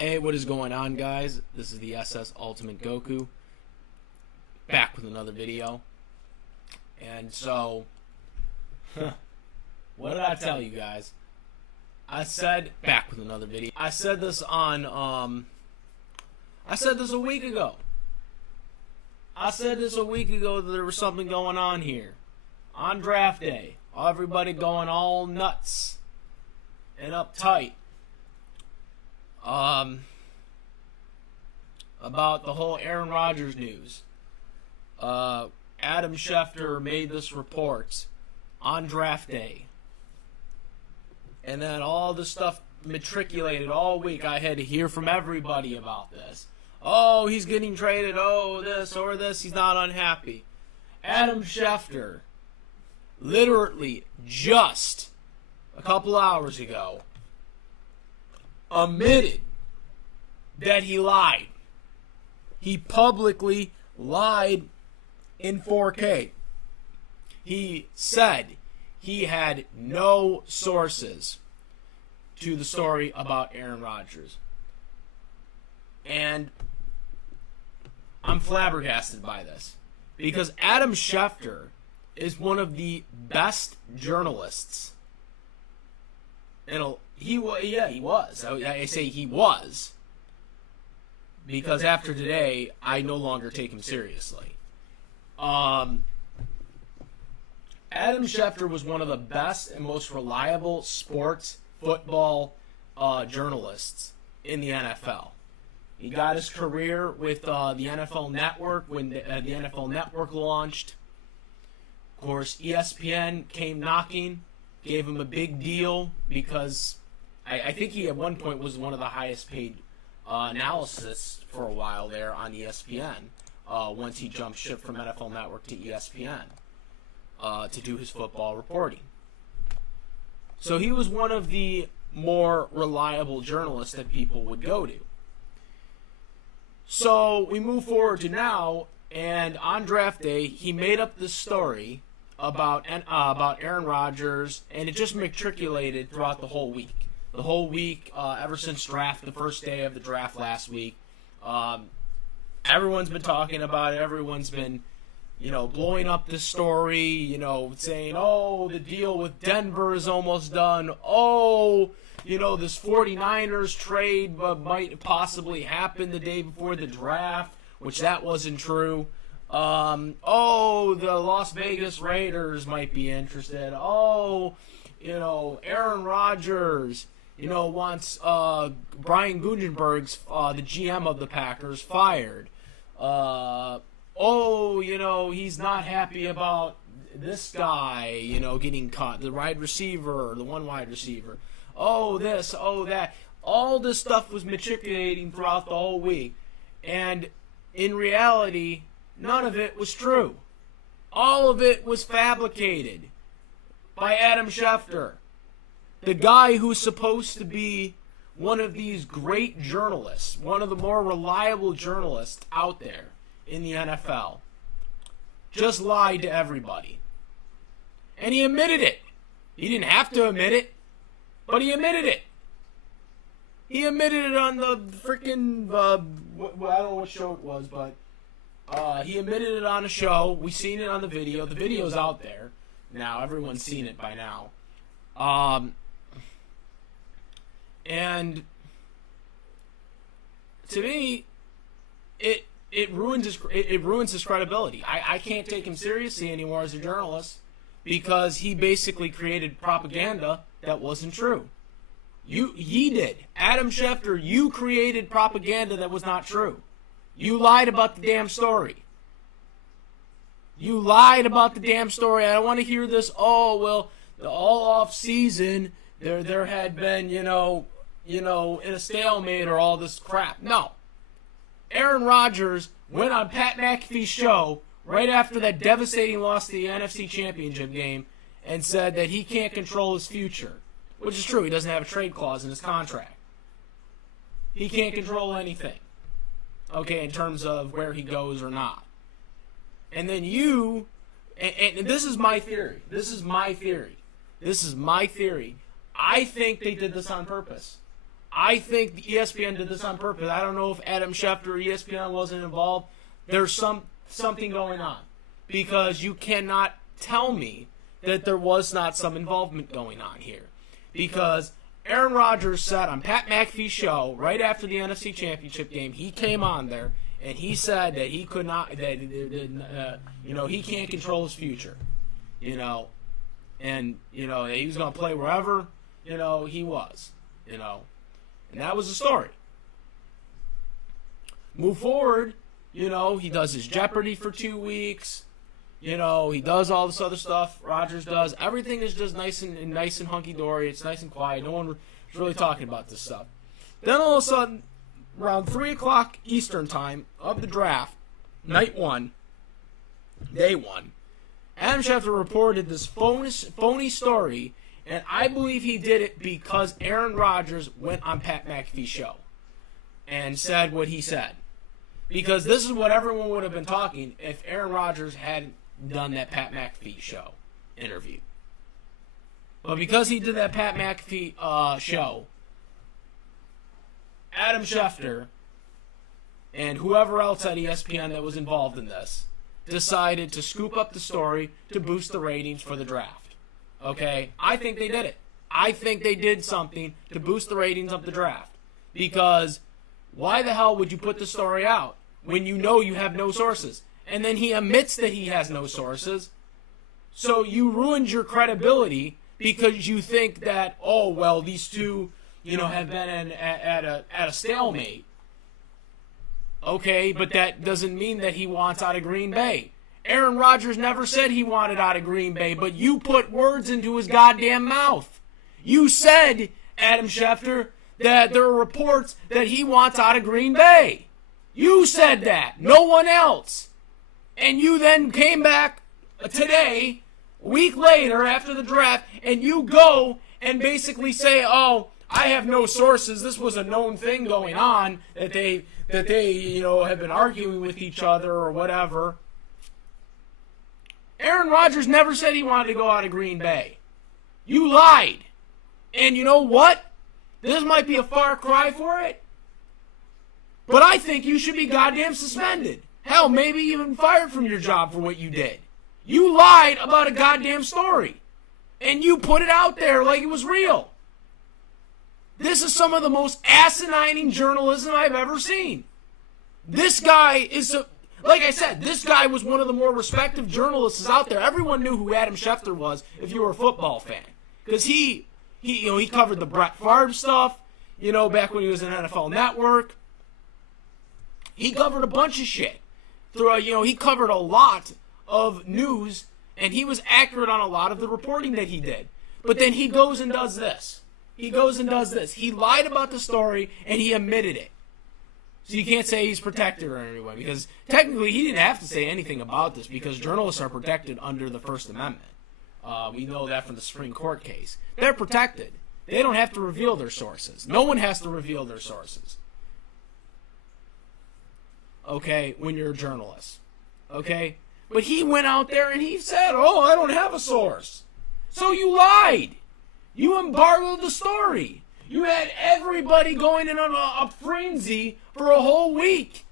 Hey, what is going on, guys? This is the SS Ultimate Goku, back with another video. And so, what did I tell you guys? I said, back with another video. I said this on, I said this a week ago. That there was something going on here. On draft day, everybody going all nuts and uptight. About the whole Aaron Rodgers news. Adam Schelfter made this report on draft day. And then all this stuff matriculated all week. I had to hear from everybody about this. Oh, he's getting traded. Oh, this or this. He's not unhappy. Adam Schelfter, literally just a couple hours ago, admitted that he lied. He publicly lied in 4K. He said he had no sources to the story about Aaron Rodgers. And I'm flabbergasted by this, because Adam Schelfter is one of the best journalists. He was. I say he was, because after today, I no longer take him seriously. Adam Schelfter was one of the best and most reliable sports football journalists in the NFL. He got his career with the NFL Network when the NFL Network launched. Of course, ESPN came knocking, gave him a big deal because I think he at one point was one of the highest paid analysts for a while there on ESPN once he jumped ship from NFL Network to ESPN to do his football reporting. So he was one of the more reliable journalists that people would go to. So we move forward to now, and on draft day, he made up this story about Aaron Rodgers, and it just matriculated throughout the whole week. The whole week, ever since the first day of the draft last week, everyone's been talking about it. Everyone's been, blowing up this story, saying, oh, the deal with Denver is almost done. Oh, this 49ers trade might possibly happen the day before the draft, which that wasn't true. Oh, the Las Vegas Raiders might be interested. Oh, Aaron Rodgers, wants Brian Gutenberg's, the GM of the Packers, fired. He's not happy about this guy, getting caught, the wide receiver, the one wide receiver. Oh, this, oh, that. All this stuff was matriculating throughout the whole week. And in reality, none of it was true. All of it was fabricated by Adam Schelfter, the guy who's supposed to be one of these great journalists, one of the more reliable journalists out there in the NFL. Just lied to everybody. And he admitted it. He didn't have to admit it, but he admitted it. He admitted it on the freaking, I don't know what show it was, but he admitted it on a show. We seen it on the video. The video's out there now. Everyone's seen it by now. And to me, it ruins his credibility. I can't take him seriously anymore as a journalist because he basically created propaganda that wasn't true. He did. Adam Schelfter, you created propaganda that was not true. You lied about the damn story. You lied about the damn story. I don't want to hear this, oh, well, the all-off season, there had been, in a stalemate or all this crap. No. Aaron Rodgers went on Pat McAfee's show right after that devastating loss to the NFC Championship game and said that he can't control his future. Which is true. He doesn't have a trade clause in his contract. He can't control anything. Okay, in terms of where he goes or not. And then you, and this is my theory. This is my theory. I think they did this on purpose. I think the ESPN did this on purpose. I don't know if Adam Schelfter or ESPN wasn't involved. There's something going on, because you cannot tell me that there was not some involvement going on here. Because Aaron Rodgers said on Pat McAfee's show right after the NFC Championship game, he came on there and he said that he could not, that he can't control his future, and he was going to play wherever he was, and that was the story. Move forward, he does his Jeopardy for 2 weeks. He does all this other stuff. Rodgers does. Everything is just nice and hunky-dory. It's nice and quiet. No one is really talking about this stuff. Then all of a sudden, around 3 o'clock Eastern time of the draft, night one, day one, Adam Schelfter reported this phony story, and I believe he did it because Aaron Rodgers went on Pat McAfee's show and said what he said. Because this is what everyone would have been talking if Aaron Rodgers hadn't done that Pat McAfee show interview. But because he did that Pat McAfee show, Adam Schelfter and whoever else at ESPN that was involved in this decided to scoop up the story to boost the ratings for the draft. Okay? I think they did it. I think they did something to boost the ratings of the draft. Because why the hell would you put the story out when you know you have no sources? And then he admits that he has no sources. So you ruined your credibility because you think that, oh, well, these two, have been at a stalemate. Okay, but that doesn't mean that he wants out of Green Bay. Aaron Rodgers never said he wanted out of Green Bay, but you put words into his goddamn mouth. You said, Adam Schelfter, that there are reports that he wants out of Green Bay. You said that, no one else. And you then came back today, a week later after the draft, and you go and basically say, oh, I have no sources. This was a known thing going on, that they have been arguing with each other or whatever. Aaron Rodgers never said he wanted to go out of Green Bay. You lied. And you know what? This might be a far cry for it, but I think you should be goddamn suspended. Hell, maybe even fired from your job for what you did. You lied about a goddamn story, and you put it out there like it was real. This is some of the most asinine journalism I've ever seen. This guy is, like I said, this guy was one of the more respected journalists out there. Everyone knew who Adam Schelfter was if you were a football fan, because he covered the Brett Favre stuff, back when he was in NFL Network. He covered a bunch of shit. He covered a lot of news, and he was accurate on a lot of the reporting that he did. But then he goes and does this. He lied about the story, and he admitted it. So you can't say he's protected or anyone, because technically he didn't have to say anything about this, because journalists are protected under the First Amendment. We know that from the Supreme Court case. They're protected. They don't have to reveal their sources. No one has to reveal their sources. Okay, when you're a journalist. Okay? But he went out there and he said, oh, I don't have a source. So you lied. You embargoed the story. You had everybody going in on a frenzy for a whole week.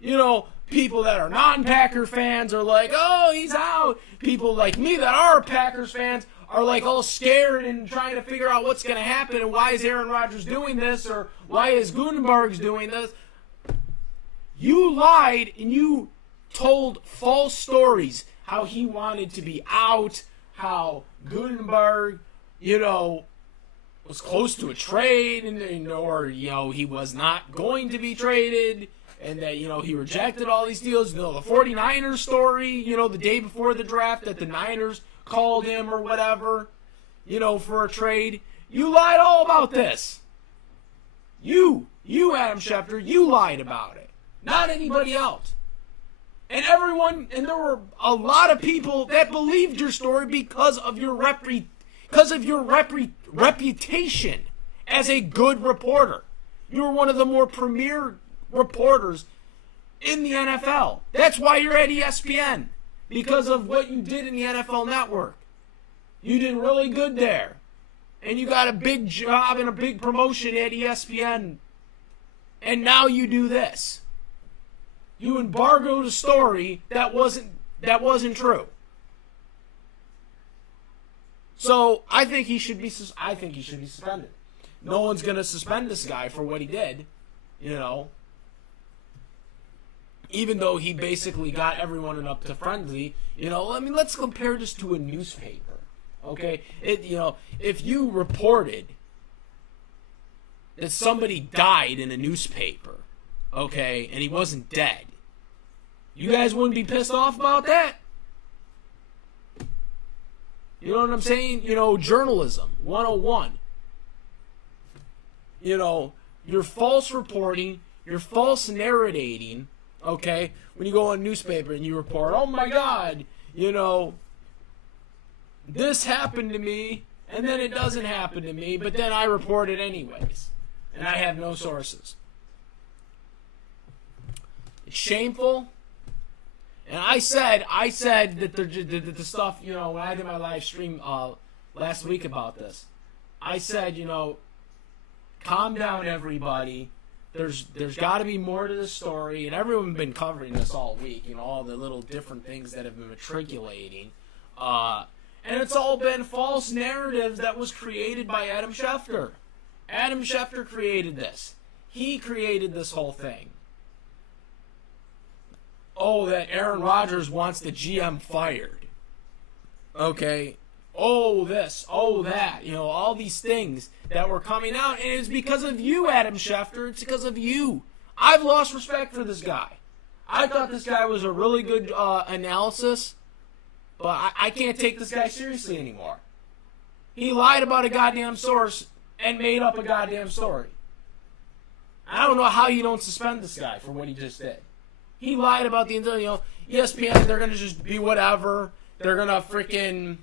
People that are non-Packer fans are like, oh, he's out. People like me that are Packers fans are like all scared and trying to figure out what's going to happen and why is Aaron Rodgers doing this or why is Gutenberg's doing this. You lied and you told false stories, how he wanted to be out, how Gutenberg, was close to a trade, or he was not going to be traded, and that, he rejected all these deals. The 49ers story, the day before the draft, that the Niners called him or whatever, for a trade. You lied all about this. You, Adam Schelfter, you lied about it. Not anybody else. And there were a lot of people that believed your story because of your reputation as a good reporter. You were one of the more premier reporters in the NFL. That's why you're at ESPN, because of what you did in the NFL Network. You did really good there. and you got a big job and a big promotion at ESPN, and now you do this. You embargoed a story that wasn't true. So I think he should be suspended. No one's gonna suspend this guy for what he did, Even though he basically got everyone up to frenzy, let's compare this to a newspaper, okay? If you reported that somebody died in a newspaper, okay, and he wasn't dead, you guys wouldn't be pissed off about that? You know what I'm saying? Journalism 101. You're false reporting, you're false narrating, okay? When you go on a newspaper and you report, oh my God, this happened to me, and then it doesn't happen to me, but then I report it anyways, and I have no sources. It's shameful. And I said that the stuff, when I did my live stream last week about this, I said, calm down, everybody. There's got to be more to the story, and everyone's been covering this all week, all the little different things that have been matriculating, and it's all been false narratives that was created by Adam Schelfter. Adam Schelfter created this. He created this whole thing. Oh, that Aaron Rodgers wants the GM fired. Okay. Oh, this. Oh, that. All these things that were coming out. And it's because of you, Adam Schelfter. It's because of you. I've lost respect for this guy. I thought this guy was a really good analysis. But I can't take this guy seriously anymore. He lied about a goddamn source and made up a goddamn story. I don't know how you don't suspend this guy for what he just did. He lied about the ESPN, they're going to just be whatever. They're going to freaking,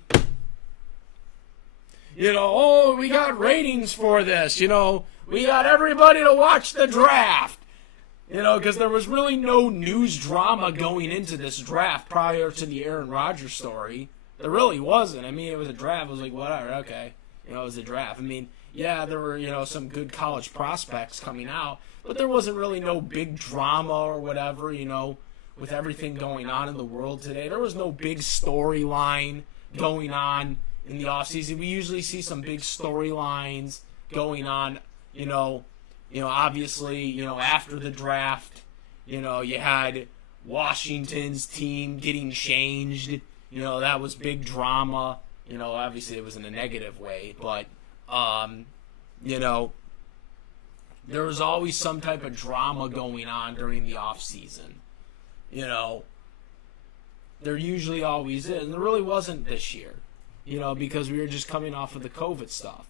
oh, we got ratings for this. We got everybody to watch the draft. Because there was really no news drama going into this draft prior to the Aaron Rodgers story. There really wasn't. It was a draft. It was like, whatever, okay. It was a draft. Yeah, there were, some good college prospects coming out. But there wasn't really no big drama or whatever, with everything going on in the world today. There was no big storyline going on in the offseason. We usually see some big storylines going on, obviously, after the draft. You had Washington's team getting changed. That was big drama. Obviously it was in a negative way. But, there was always some type of drama going on during the off season. There usually always is, and there really wasn't this year. Because we were just coming off of the COVID stuff.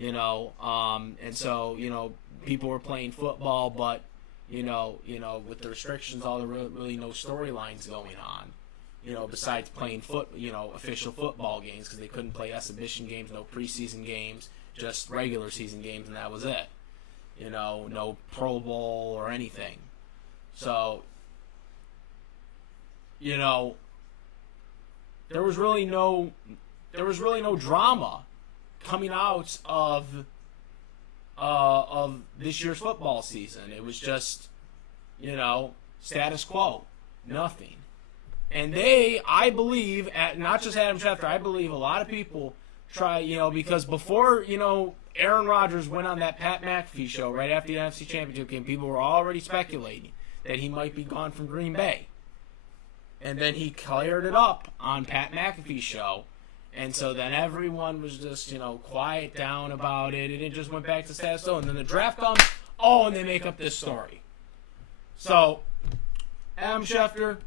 And so people were playing football, but with the restrictions, all there really no storylines going on. Besides playing official football games, because they couldn't play exhibition games, no preseason games, just regular season games, and that was it. No Pro Bowl or anything. So, there was really no drama coming out of this year's football season. It was just, status quo, nothing. And I believe, not just Adam Schelfter, I believe a lot of people try, because before, Aaron Rodgers went on that Pat McAfee show right after the NFC Championship game, people were already speculating that he might be gone from Green Bay. And then he cleared it up on Pat McAfee's show. And so then everyone was just, quiet down about it, and it just went back to status quo. And then the draft comes, and they make up this story. So, Adam Schelfter,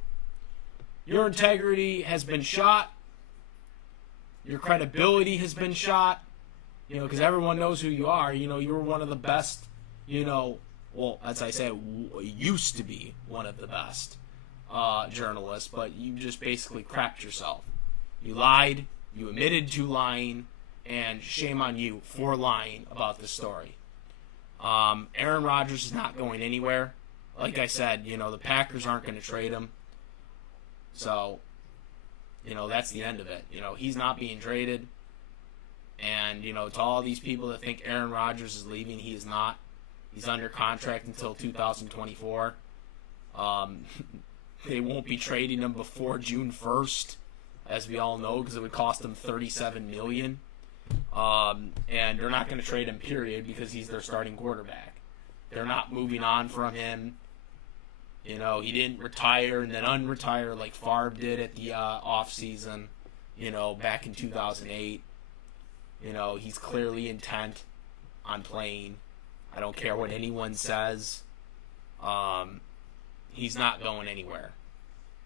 your integrity has been shot. Your credibility has been shot. Because everyone knows who you are. You were one of the best, as I said, used to be one of the best journalists, but you just basically crapped yourself. You lied, you admitted to lying, and shame on you for lying about this story. Aaron Rodgers is not going anywhere. Like I said, the Packers aren't going to trade him. So, that's the end of it. He's not being traded. And, to all these people that think Aaron Rodgers is leaving, he is not. He's under contract until 2024. They won't be trading him before June 1st, as we all know, because it would cost them $37 million. And they're not going to trade him, period, because he's their starting quarterback. They're not moving on from him. He didn't retire and then unretire like Favre did at the offseason, back in 2008. He's clearly intent on playing. I don't care what anyone says. He's not going anywhere.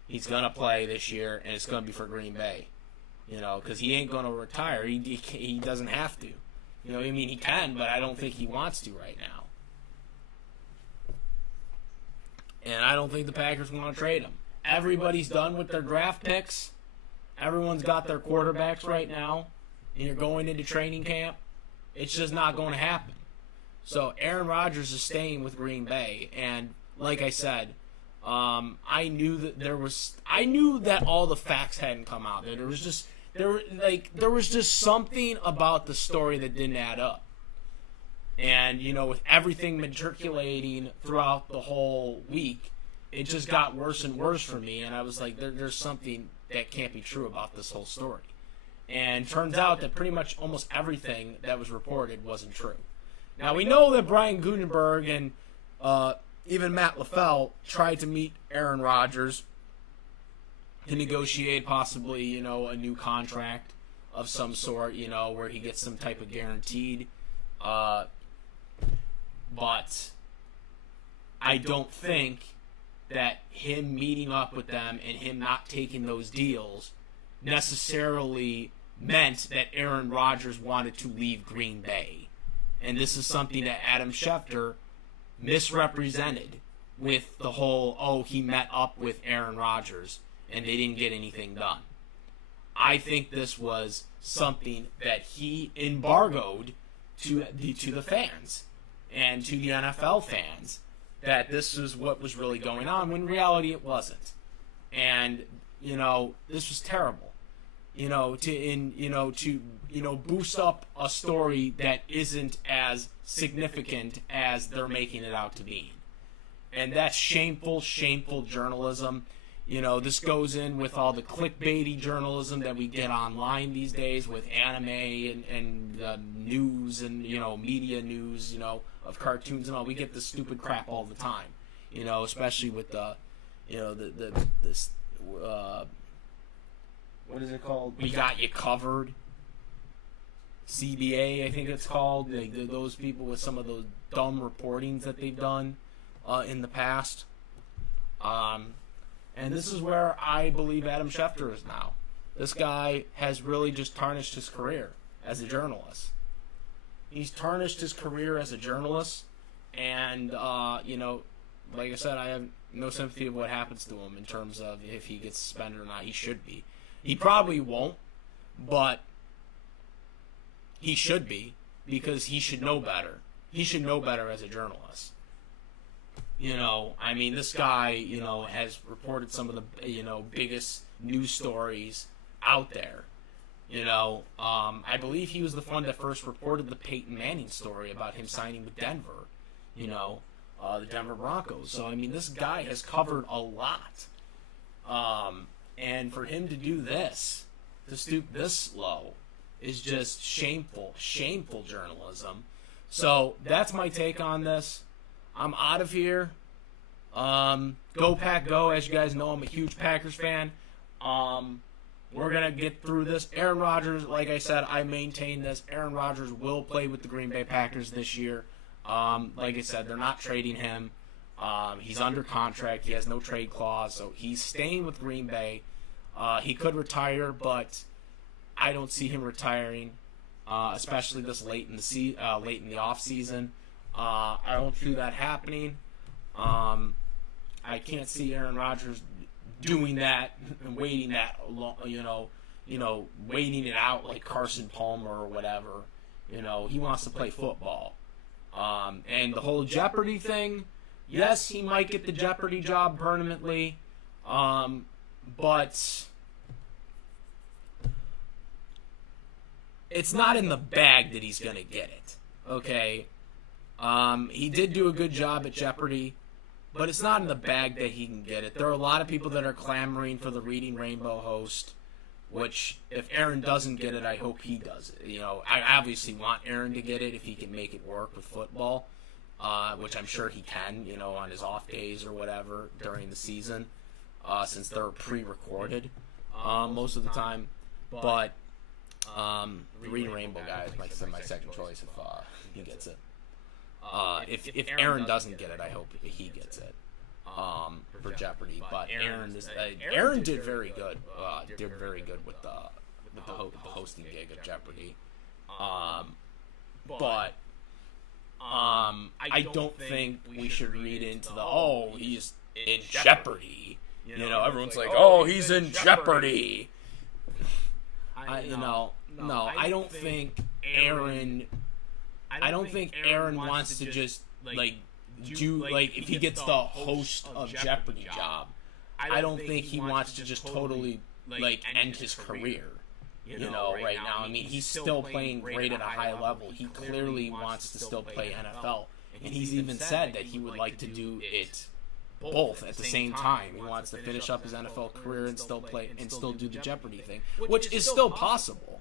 He's going to play this year, and it's going to be for Green Bay. Because he ain't going to retire. He doesnn't have to. He can, but I don't think he wants to right now. And I don't think the Packers want to trade him. Everybody's done with their draft picks. Everyone's got their quarterbacks right now. And you're going into training camp. It's just not going to happen. So Aaron Rodgers is staying with Green Bay. And like I said, I knew that all the facts hadn't come out. There was just something about the story that didn't add up. And, with everything matriculating throughout the whole week, it just got worse and worse for me. And I was like, there's something that can't be true about this whole story. And turns out that pretty much almost everything that was reported wasn't true. Now, we know that Brian Gutenberg and even Matt LaFleur tried to meet Aaron Rodgers to negotiate possibly, a new contract of some sort, where he gets some type of guaranteed. But I don't think that him meeting up with them and him not taking those deals necessarily meant that Aaron Rodgers wanted to leave Green Bay. And this is something that Adam Schelfter misrepresented with the whole, he met up with Aaron Rodgers and they didn't get anything done. I think this was something that he embargoed to the fans and to the NFL fans, that this is what was really going on, when in reality it wasn't. And, this was terrible. To boost up a story that isn't as significant as they're making it out to be. And that's shameful, shameful journalism. This goes in with all the clickbaity journalism that we get online these days with anime and news and, media news, of cartoons and all. We get this stupid crap all the time, especially with this what is it called? We Got You Covered. CBA, I think it's called. Those people with some of those dumb reportings that they've done in the past. And this is where I believe Adam Schelfter is now. This guy has really just tarnished his career as a journalist. He's tarnished his career as a journalist, and, like I said, I have no sympathy of what happens to him in terms of if he gets suspended or not. He should be. He probably won't, but he should be, because he should know better. He should know better as a journalist. This guy, has reported some of the, biggest news stories out there. I believe he was the one that first reported the Peyton Manning story about him signing with Denver, the Denver Broncos. So, this guy has covered a lot. And for him to do this, to stoop this low, is just shameful, shameful journalism. So, that's my take on this. I'm out of here. Go Pack Go. As you guys know, I'm a huge Packers fan. We're going to get through this. Aaron Rodgers, like I said, I maintain this. Aaron Rodgers will play with the Green Bay Packers this year. Like I said, they're not trading him. He's under contract. He has no trade clause, so he's staying with Green Bay. He could retire, but I don't see him retiring, especially this late in the off season. I don't see that happening. I can't see Aaron Rodgers doing that and waiting that long, waiting it out like Carson Palmer or whatever. He wants to play football. And the whole Jeopardy thing, yes, he might get the Jeopardy job permanently, but it's not in the bag that he's going to get it. Okay? He did do a good job at Jeopardy, but it's not in the bag that he can get it. There are a lot of people that are clamoring for the Reading Rainbow host, which, if Aaron doesn't get it, I hope he does it. You know, I obviously want Aaron to get it if he can make it work with football, which I'm sure he can, you know, on his off days or whatever during the season, since they're pre-recorded most of the time. But the Reading Rainbow guy is my second choice if he gets it. If Aaron doesn't get it, I hope he gets it for Jeopardy. But Aaron did very good. Did very good with the hosting gig of Jeopardy. But I don't think we should read into he's in Jeopardy. You know, everyone's like, he's in Jeopardy. I don't think Aaron. I don't think Aaron wants to just do if he gets the host of Jeopardy job. I don't think he wants to just totally end his career. You know, right now. I mean, he's still playing great at a high level. He clearly wants to still play NFL, and he's even said that he would like to do it both at the same time. He wants to finish up his NFL career and still play and still do the Jeopardy thing, which is still possible.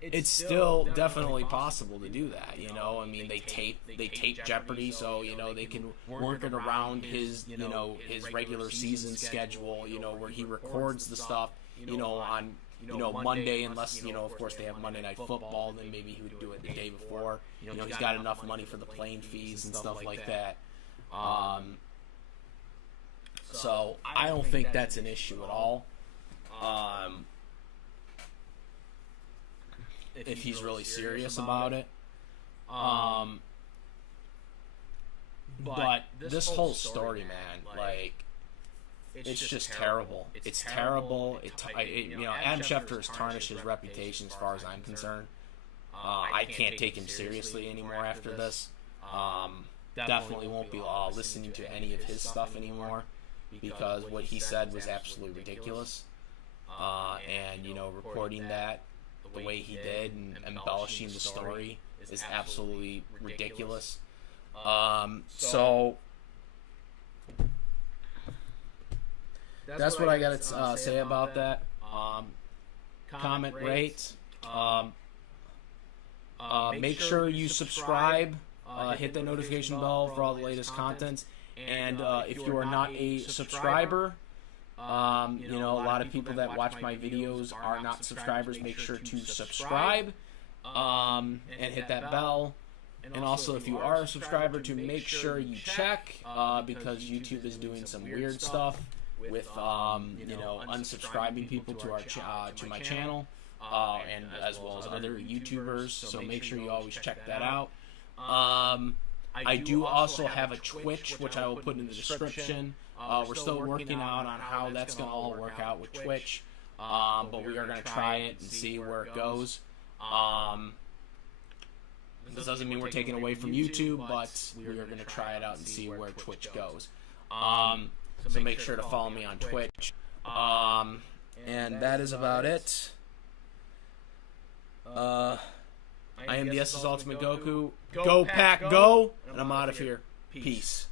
It's still definitely possible to do that, you know. I mean, they tape Jeopardy, so you know they can work it around his his regular season schedule, you know, where he records the stuff, you know, on Monday, unless of course they have Monday Night Football, then maybe he would do it the day before. You know, he's got enough money for the plane fees and stuff like that. So I don't think that's an issue at all. If he's really serious about it. But this whole story, man, it's just terrible. It's terrible. Adam Schelfter has tarnished his reputation as far as I'm concerned. I can't take him seriously anymore after this. Definitely won't be listening to any of his stuff anymore because what he said was absolutely ridiculous. And, recording that the way he did and embellishing the story is absolutely ridiculous. So that's what I got to say about that. Comment, rate. Make sure you subscribe. Hit the notification bell for all the latest content. And if you are not a subscriber, a lot of people that watch my videos are not subscribers. Make sure to subscribe and hit that bell. And also, if you are a subscriber, to make sure you check because YouTube is doing some weird stuff with unsubscribing people to our to my channel and as well as other YouTubers. So make sure you always check that out. I do also have a Twitch, which I will put in the description. We're still working out on how that's going to all work out with Twitch, but we are going to try it and see where it goes. This doesn't mean we're taking away from YouTube, but we are going to try it out and see where Twitch goes. So make sure to follow me on Twitch. And that is about it. I am the S's Ultimate Goku. Go Pack Go! And I'm out of here. Peace.